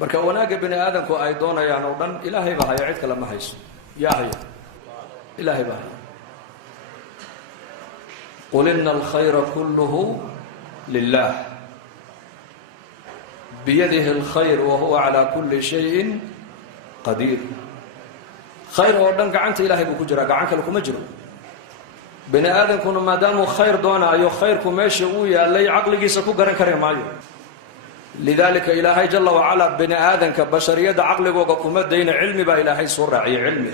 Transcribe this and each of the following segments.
marka wanaaga bini aadamku ay doonayaan oo dhan ilaahay baa haya, cid kale ma hayso. yaa haya ilaahay baa haya. qul inna alkhayra kulluhu lilah biyadihi alkhayr wa huwa ala kulli shayin qadiir. khayr oo dhan gacanta ilaahay buu ku jiraa, gacan kale kuma jiro. bini aadamkuna maadaamuu khayr doonaayo, khayrku meesha uu yaalay caqligiisa ku garan kari maayo. lidaalika ilaahay jalla wacala bini aadanka bashariyadda caqligooga kuma dayna, cilmi baa ilaahay soo raaciyay. cilmi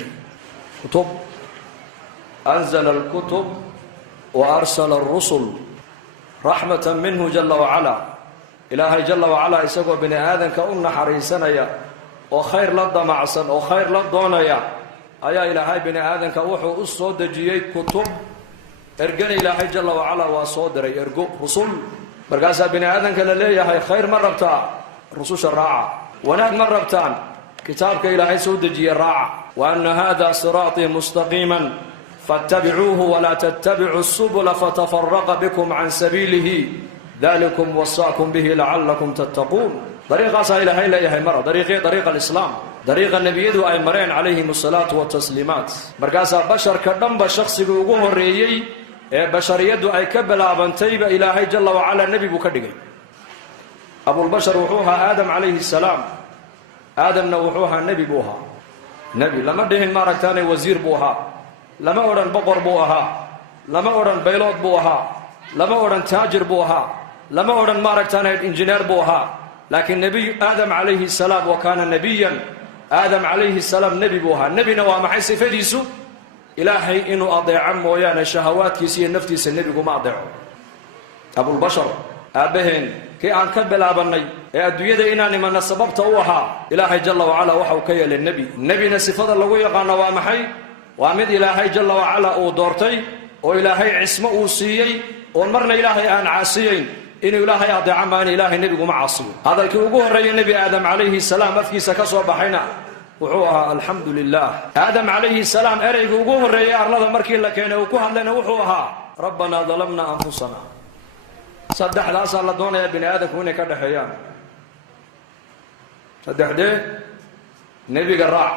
kutub anzala alkutub wa arsala alrusul raxmatan minhu jalla wacala. ilaahay jalla wacala isagoo bini aadanka u naxariisanaya oo khayr la damacsan oo khayr la doonaya ayaa ilaahay bini aadanka wuxuu u soo dejiyey kutub. ergana ilaahay jalla wacala waa soo diray ergo rusul. markaasaa bini aadanka la leeyahay khayr ma rabtaa, rususha raaca. wanaag ma rabtaan, kitaabka ilaahay soo dejiye raaca. wa anna hada siraatii mustaqiiman fattabicuuhu walaa tattabicu subula fatafaraqa bikum can sabiilihi dalikum wasaakum bihi lacallakum tattaquun. dariiqaasaa ilaahay leeyahay mara, dariiqa alislaam, dariiqa nebiyadu ay mareen calayhim asalaatu watasliimaat. markaasaa basharka dhanba shakhsigii ugu horreeyey ee bashariyaddu ay ka bilaabantayba ilaahay jalla wacala nebi buu ka dhigay. abulbashar wuxuu ahaa aadam calayhi salaam. aadamna wuxuu ahaa nebi buu ahaa. nebi lama dhihin maaragtaane wasiir buu ahaa, lama odhan boqor buu ahaa, lama odhan baylood buu ahaa, lama odhan taajir buu ahaa, lama odhan maaragtaane injineer buu ahaa. laakiin nebiy aadam calayhi salaam wa kaana nebiyan. aadam calayhi salaam nebi buu ahaa. nebina waa maxay sifadiisu? ilaahay inuu adeeco mooyaane shahawaadkiisa iyo naftiisa nebiguma adeeco. abulbashar aabbaheen kii aan ka bilaabannay ee adduunyada inaan imanna sababta u ahaa ilaahay jalla wacala waxa uu ka yeelay nebi. nebina sifada lagu yaqaano waa maxay? waa mid ilaahay jalla wacala uu doortay oo ilaahay cismo uu siiyey oon marna ilaahay aan caasiyeyn. inuu ilaahay adeeco maana ilaahay nebiguma caasiyo. hadalkii ugu horreeyay nebi aadam calayhi salaam afkiisa ka soo baxayna wuxuu ahaa alxamdu lilah. aadam calayhi salaam ereyga ugu horreeyay arlada markii la keenay uu ku hadlayna wuxuu ahaa rabbanaa dalamna anfusana. saddexdaasaa la doonayaa bini aadamku inay ka dhexeeyaan. saddexdee? nebiga raac,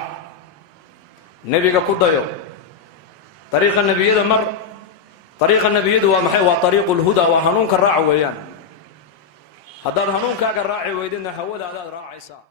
nebiga ku dayo, dariiqa nebiyada mar. dariiqa nebiyadu waa maxay? waa dariiqu lhuda, waa hanuunka raaca weeyaan. haddaad hanuunkaaga raaci weydidna hawada adaad raacaysaa.